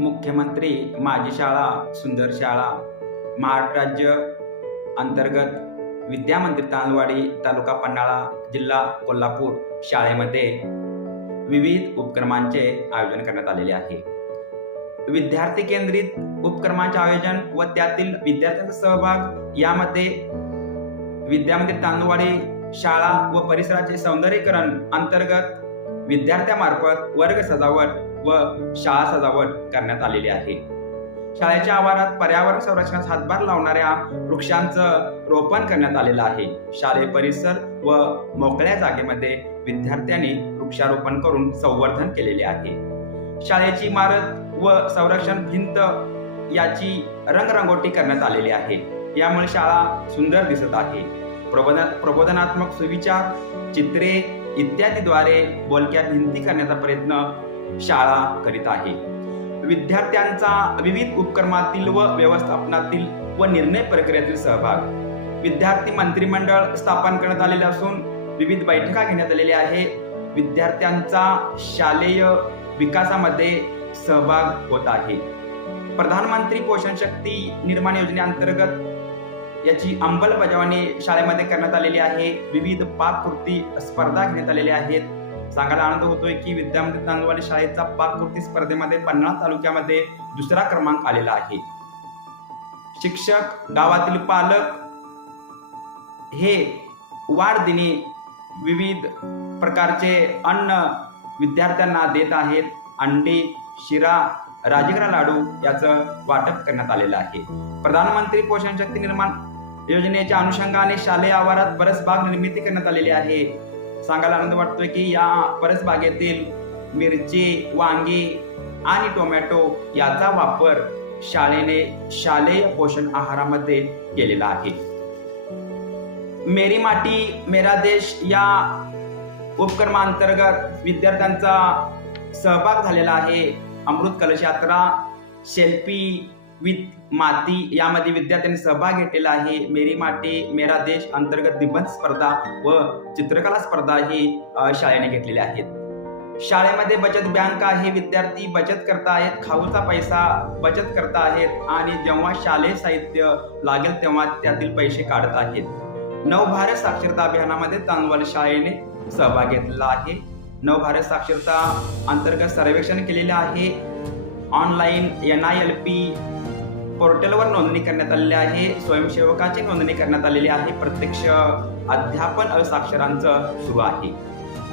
मुख्यमंत्री माझी शाळा सुंदर शाळा महाराष्ट्र राज्य अंतर्गत विद्यामंदिर तांदवाडी तालुका पन्हाळा जिल्हा कोल्हापूर शाळेमध्ये विविध उपक्रमांचे आयोजन करण्यात आलेले आहे. विद्यार्थी केंद्रित उपक्रमांचे आयोजन व त्यातील विद्यार्थ्यांचा सहभाग यामध्ये विद्यामंदिर तांदवाडी शाळा व परिसराचे सौंदर्यीकरण अंतर्गत विद्यार्थ्यांमार्फत वर्ग सजावट व शाळा सजावट करण्यात आलेली आहे. शाळेच्या आवारात पर्यावरण संरक्षणास हातभार लावणाऱ्या वृक्षांचं रोपण करण्यात आलेलं आहे. शालेय परिसर व मोकळ्या जागेमध्ये विद्यार्थ्यांनी वृक्षारोपण करून संवर्धन केलेले आहे. शाळेची इमारत व संरक्षण भिंत याची रंगरंगोटी करण्यात आलेली आहे. यामुळे शाळा सुंदर दिसत आहे. प्रबोधना प्रबोधनात्मक सुविचार चित्रे इत्यादीद्वारे बोलक्या भिंती करण्याचा प्रयत्न शाळा करीत आहे. विद्यार्थ्यांचा विविध उपक्रमातील व व्यवस्थापनातील व निर्णय प्रक्रियेतील सहभाग. विद्यार्थी मंत्रिमंडळ स्थापन करण्यात आलेले असून विविध बैठका घेण्यात आलेल्या आहे विद्यार्थ्यांचा शालेय विकासामध्ये सहभाग होत आहे. प्रधानमंत्री पोषण शक्ती निर्माण योजनेअंतर्गत याची अंमलबजावणी शाळेमध्ये करण्यात आलेली आहे. विविध पाककृती स्पर्धा घेण्यात आलेल्या आहेत. सांगायला आनंद होतोय की विद्यामंदिर तांदवाडी शाळेचा पाककृती स्पर्धेमध्ये पन्हाळा तालुक्यामध्ये दुसरा क्रमांक आलेला आहे. शिक्षक गावातील पालक हे वाढदिनी विविध प्रकारचे अन्न विद्यार्थ्यांना देत आहेत. अंडी शिरा राजगिरा लाडू याचं वाटप करण्यात आलेलं आहे. प्रधानमंत्री पोषण शक्ती निर्माण योजनेच्या अनुषंगाने शालेय आवारात परस बाग निर्मिती करण्यात आलेली आहे. सांगायला आनंद वाटतोय की या परस बागेतील मिरची वांगी आणि टोमॅटो याचा वापर शाळेने शालेय पोषण आहारामध्ये केलेला आहे. मेरी माटी मेरा देश या उपक्रमांतर्गत विद्यार्थ्यांचा सहभाग झालेला आहे. अमृत कलश यात्रा सेल्फी वि माती यामध्ये विद्यार्थ्यांनी सहभाग घेतलेला आहे. मेरी माटी मेरा देश अंतर्गत निबंध स्पर्धा व चित्रकला स्पर्धा ही शाळेने घेतलेल्या आहेत. शाळेमध्ये बचत बँक आहे. विद्यार्थी बचत करता आहेत. खाऊचा पैसा बचत करत आहेत. आणि जेव्हा शालेय साहित्य लागेल तेव्हा त्यातील पैसे काढत आहेत. नवभारत साक्षरता अभियानामध्ये तांदवाल शाळेने सहभाग घेतलेला आहे. नवभारत साक्षरता अंतर्गत सर्वेक्षण केलेले आहे. Online N I L P पोर्टलवर नोंदणी करण्यात आलेली आहे. स्वयंसेवकाची नोंदणी करण्यात आलेली आहे. प्रत्यक्ष अध्यापन असाक्षरांचं सुरू आहे.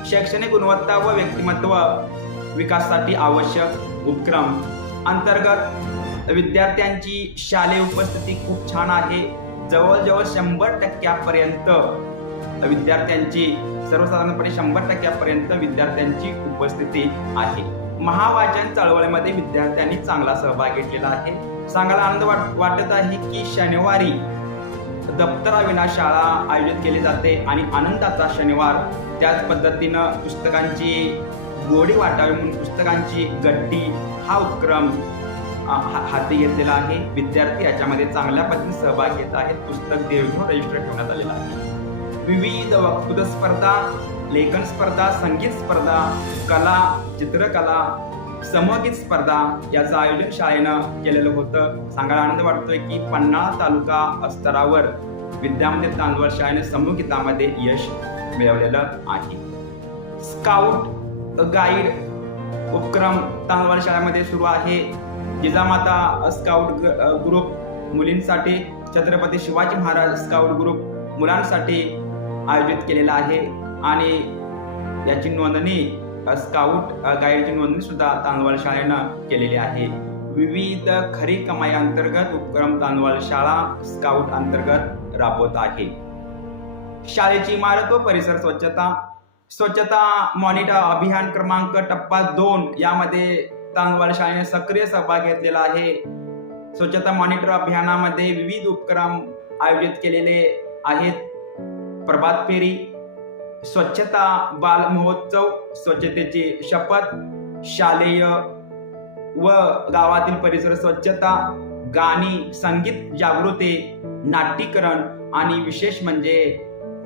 शैक्षणिक गुणवत्ता व व्यक्तिमत्व विकासासाठी आवश्यक उपक्रम अंतर्गत विद्यार्थ्यांची शालेय उपस्थिती खूप छान आहे. जवळजवळ शंभर टक्क्यापर्यंत विद्यार्थ्यांची सर्वसाधारणपणे शंभर टक्क्यापर्यंत विद्यार्थ्यांची उपस्थिती आहे. महावाचन चळवळीमध्ये विद्यार्थ्यांनी चांगला सहभाग घेतलेला आहे. सांगायला आनंद वाट वाटत आहे की शनिवारी दप्तराविना शाळा आयोजित केली जाते आणि आनंदाचा शनिवार त्याच पद्धतीनं पुस्तकांची गोडी वाटावी म्हणून पुस्तकांची गड्डी हा उपक्रम हा- हाती घेतलेला आहे. विद्यार्थी याच्यामध्ये चांगल्या पद्धतीने सहभाग घेत आहेत. पुस्तक देवघेव रजिस्टर ठेवण्यात आलेलं आहे. विविध वक्तृत्व स्पर्धा लेखन स्पर्धा संगीत स्पर्धा कला चित्रकला समगीत स्पर्धा याचं आयोजन शाळेनं केलेलं होतं. सांगायला आनंद वाटतोय की पन्हाळा तालुका स्तरावर विद्यामंदिर तांदूळ शाळेने समूहगीतामध्ये यश मिळवलेलं आहे. स्काउट गाईड उपक्रम तांदवाल शाळेमध्ये सुरू आहे. जिजामाता स्काउट ग्रुप मुलींसाठी छत्रपती शिवाजी महाराज स्काउट ग्रुप मुलांसाठी आयोजित केलेला आहे. आणि याची नोंदणी स्काउट गाईडची नोंदणी सुद्धा तांदवाल शाळेनं केलेली आहे. विविध खरी कमाई अंतर्गत उपक्रम तांदवाल शाळा स्काउट अंतर्गत राबवत आहे. शाळेची इमारत व परिसर स्वच्छता स्वच्छता मॉनिटर अभियान क्रमांक टप्पा दोन यामध्ये तांदवाल शाळेने सक्रिय सहभाग घेतलेला आहे. स्वच्छता मॉनिटर अभियानामध्ये विविध उपक्रम आयोजित केलेले आहेत. प्रभात फेरी स्वच्छता बाल महोत्सव स्वच्छतेची शपथ शालेय व गावातील परिसर स्वच्छता गाणी संगीत जागृती नाट्यकरण आणि विशेष म्हणजे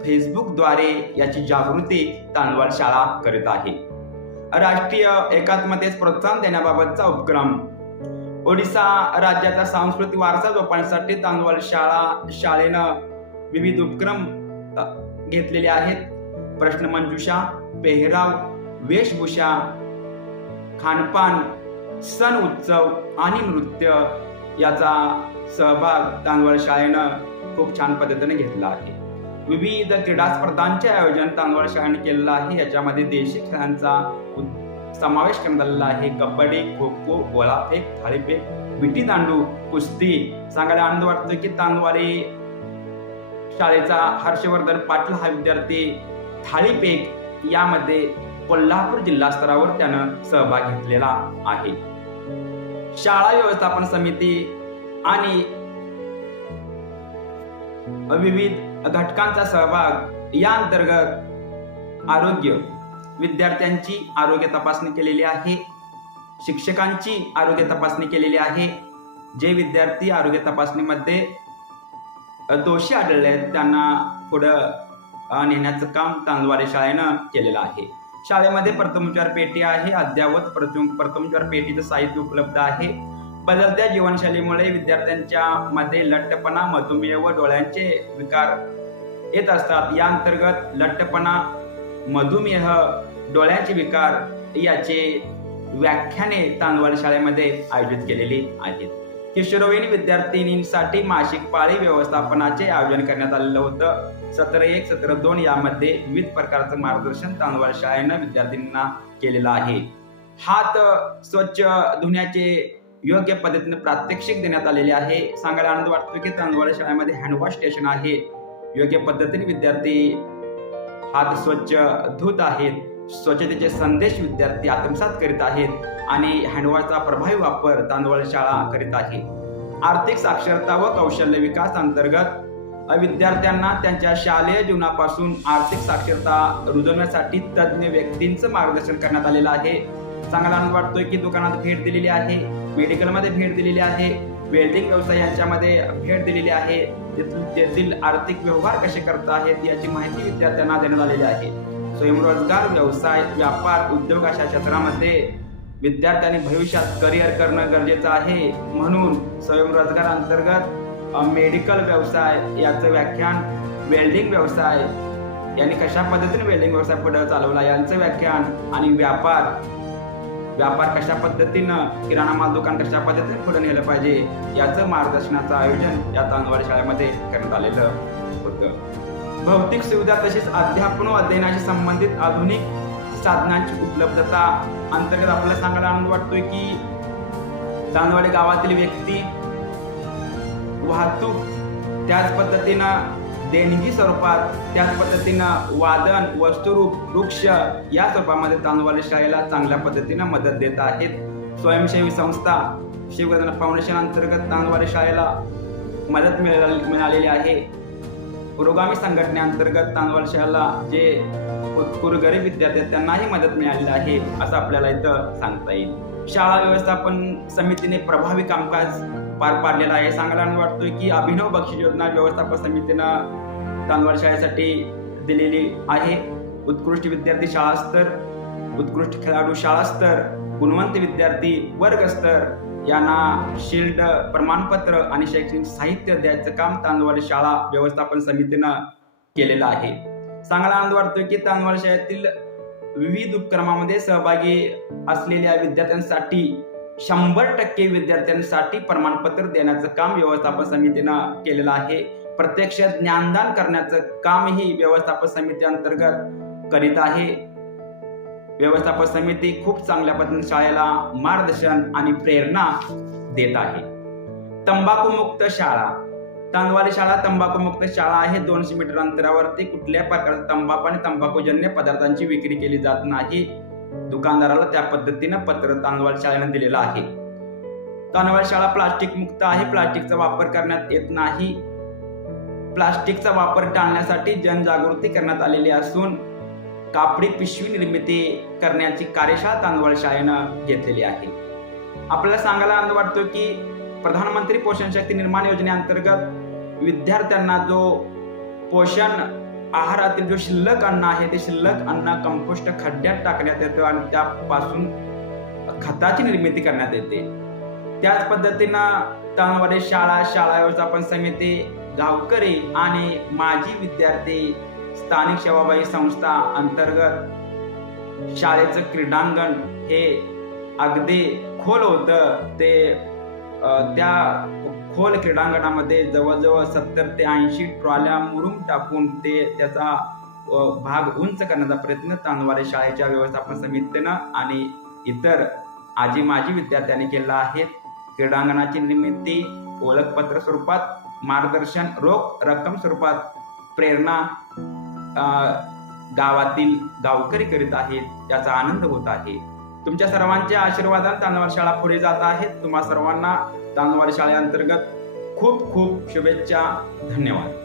फेसबुकद्वारे याची जागृती तांदवाल शाळा करीत आहे. राष्ट्रीय एकात्मतेस प्रोत्साहन देण्याबाबतचा उपक्रम. ओडिसा राज्याचा सांस्कृतिक वारसा जोपण्यासाठी तांदवाल शाळा शाळेनं विविध उपक्रम घेतलेले आहेत. प्रश्नमंजुषा पेहराव वेशभूषा खानपान सण उत्सव आणि नृत्य याचा सहभाग तांदवाळ शाळेनं खूप छान पद्धतीने घेतला आहे. विविध क्रीडा स्पर्धांचे आयोजन तांदवाळ शाळेने केलेलं आहे. याच्यामध्ये देशी खेळांचा समावेश करण्यात आलेला आहे. कबड्डी खो खो गोळाफेक थाळीफेक विटी दांडू कुस्ती. सांगायला आनंद वाटतो की तांदवाळे शाळेचा हर्षवर्धन पाटील हा विद्यार्थी थाळीपेक यामध्ये कोल्हापूर जिल्हा स्तरावर त्यानं सहभाग घेतलेला आहे. शाळा व्यवस्थापन समिती आणि विविध घटकांचा सहभाग या अंतर्गत आरोग्य विद्यार्थ्यांची आरोग्य तपासणी केलेली आहे. शिक्षकांची आरोग्य तपासणी केलेली आहे. जे विद्यार्थी आरोग्य तपासणीमध्ये दोषी आढळले आहेत त्यांना पुढं नेण्याचं काम तांदवाडे शाळेनं केलेलं आहे. शाळेमध्ये प्रथमोपचार पेटी आहे अद्यावत प्रथम प्रथमोपचार पेटीचं साहित्य उपलब्ध आहे. बदलत्या जीवनशैलीमुळे विद्यार्थ्यांच्या मध्ये लठ्ठपणा मधुमेह व डोळ्यांचे विकार येत असतात. या अंतर्गत लठ्ठपणा मधुमेह डोळ्यांचे विकार याचे व्याख्याने तांदवाड शाळेमध्ये आयोजित केलेली आहेत. किशोरवयीन विद्यार्थिनींसाठी मासिक पाळी व्यवस्थापनाचे आयोजन करण्यात आलेलं होतं. सत्र एक सत्र दोन यामध्ये विविध प्रकारचं मार्गदर्शन तांदवाड शाळेनं विद्यार्थ्यांना केलेलं आहे. हात स्वच्छ धुण्याचे योग्य पद्धतीने प्रात्यक्षिक देण्यात आलेले आहे. सांगायला आनंद वाटतो की तांदवाड शाळेमध्ये हँडवॉश स्टेशन आहे. योग्य पद्धतीने विद्यार्थी हात स्वच्छ धुत आहेत. स्वच्छतेचे संदेश विद्यार्थी आत्मसात करीत आहेत. आणि हँडवॉशचा प्रभावी वापर तांदवळ शाळा करीत आहे. आर्थिक साक्षरता व कौशल्य विकास अंतर्गत विद्यार्थ्यांना त्यांच्या शालेय जीवनापासून आर्थिक साक्षरता रुजवण्यासाठी तज्ज्ञ व्यक्तींचं मार्गदर्शन करण्यात आलेलं आहे. चांगला आनंद वाटतोय की दुकानात भेट दिलेली आहे मेडिकलमध्ये भेट दिलेली आहे वेल्डिंग व्यवसाय यांच्यामध्ये भेट दिलेली आहे. तेथील तेथील आर्थिक व्यवहार कसे करता आहेत याची माहिती विद्यार्थ्यांना देण्यात आलेली आहे. स्वयंरोजगार व्यवसाय व्यापार उद्योग अशा क्षेत्रामध्ये विद्यार्थ्यांनी भविष्यात करिअर करणं गरजेचं आहे म्हणून स्वयंरोजगार अंतर्गत मेडिकल व्यवसाय याचं व्याख्यान वेल्डिंग व्यवसाय यांनी कशा पद्धतीने वेल्डिंग व्यवसाय पुढे चालवला यांचं व्याख्यान आणि व्यापार व्यापार कशा पद्धतीनं किराणा माल दुकान कशा पद्धतीने पुढे नेलं पाहिजे याचं मार्गदर्शनाचं आयोजन या तांदवाडी शाळेमध्ये करण्यात आलेलं होतं. भौतिक सुविधा तसेच अध्यापन व अध्ययनाशी संबंधित आधुनिक साधनांची उपलब्धता अंतर्गत आपल्याला सांगायला आनंद वाटतोय की चांदवाडी गावातील व्यक्ती वाहतूक त्याच पद्धतीनं देणगी स्वरूपात त्याच पद्धतीनं वादन वस्तुरूप वृक्ष या स्वरूपामध्ये चांदवाडी शाळेला चांगल्या पद्धतीनं मदत देत आहेत. स्वयंसेवी संस्था शिवगंधना फाउंडेशन अंतर्गत चांदवाडी शाळेला मदत मिळाली मिळालेली आहे. पुरोगामी संघटनेअंतर्गत तांदवाल शाळेला जे उत्कृष्ट गरीब विद्यार्थी आहेत त्यांनाही मदत मिळालेली आहे असं आपल्याला इथं सांगता येईल. शाळा व्यवस्थापन समितीने प्रभावी कामकाज पार पाडलेलं आहे. सांगायला वाटतोय की अभिनव बक्षीस योजना व्यवस्थापन समितीनं तांदवाल शाळेसाठी दिलेली आहे. उत्कृष्ट विद्यार्थी शाळा स्तर उत्कृष्ट खेळाडू शाळा स्तर गुणवंत विद्यार्थी वर्गस्तर यांना शिल्ड प्रमाणपत्र आणि शैक्षणिक साहित्य द्यायचं काम तांदवाडी शाळा व्यवस्थापन समितीनं केलेलं आहे. चांगला आनंद वाटतोय की तांदवाड शाळेतील विविध उपक्रमामध्ये सहभागी असलेल्या विद्यार्थ्यांसाठी शंभर टक्के विद्यार्थ्यांसाठी प्रमाणपत्र देण्याचं काम व्यवस्थापन समितीनं केलेलं आहे. प्रत्यक्ष ज्ञानदान करण्याचं कामही व्यवस्थापन समिती अंतर्गत करीत आहे. व्यवस्थापन समिती खूप चांगल्या पद्धतीने शाळेला मार्गदर्शन आणि प्रेरणा देत आहे. तंबाखूमुक्त शाळा. तांदवाली शाळा तंबाखूमुक्त शाळा आहे. दोनशे मीटर अंतरावरती कुठल्या प्रकारचा तंबाखू आणि तंबाखूजन्य पदार्थांची विक्री केली जात नाही? दुकानदाराला त्या पद्धतीनं पत्र तांदवाल शाळेनं दिलेलं आहे. तांदवाल शाळा प्लास्टिक मुक्त आहे. प्लास्टिकचा वापर करण्यात येत नाही. प्लास्टिकचा वापर टाळण्यासाठी जनजागृती करण्यात आलेली असून कापडी पिशवी निर्मिती करण्याची कार्यशाळा तांदवाळ शाळेनं घेतलेली आहे. आपल्याला सांगायला आनंद वाटतो की प्रधानमंत्री पोषण शक्ती निर्माण योजनेअंतर्गत विद्यार्थ्यांना जो पोषण आहारातील जो शिल्लक अन्न आहे ते शिल्लक अन्न कंपोस्ट खड्ड्यात टाकण्यात येतं आणि त्यापासून खताची निर्मिती करण्यात येते. त्याच पद्धतीनं तांदवाडे शाळा शाळा व्यवस्थापन समिती गावकरी आणि माजी विद्यार्थी स्थानिक सेवाबाई संस्था अंतर्गत शाळेचं क्रीडांगण हे अगदी खोल होतं. ते त्या खोल क्रीडांगणामध्ये जवळजवळ सत्तर ते ऐंशी ट्रॉल्या मुरुम टाकून ते त्याचा भाग उंच करण्याचा प्रयत्न तांदवाले शाळेच्या व्यवस्थापन समितीनं आणि इतर आजी माजी विद्यार्थ्यांनी केला आहे. क्रीडांगणाची निर्मिती ओळखपत्र स्वरूपात मार्गदर्शन रोख रक्कम स्वरूपात प्रेरणा गावातील गावकरी करीत आहेत याचा आनंद होत आहे. तुमच्या सर्वांच्या आशीर्वादात तांदवार शाळा पुढे जात आहेत. तुम्हा सर्वांना तांदवार शाळेअंतर्गत खूप खूप शुभेच्छा. धन्यवाद.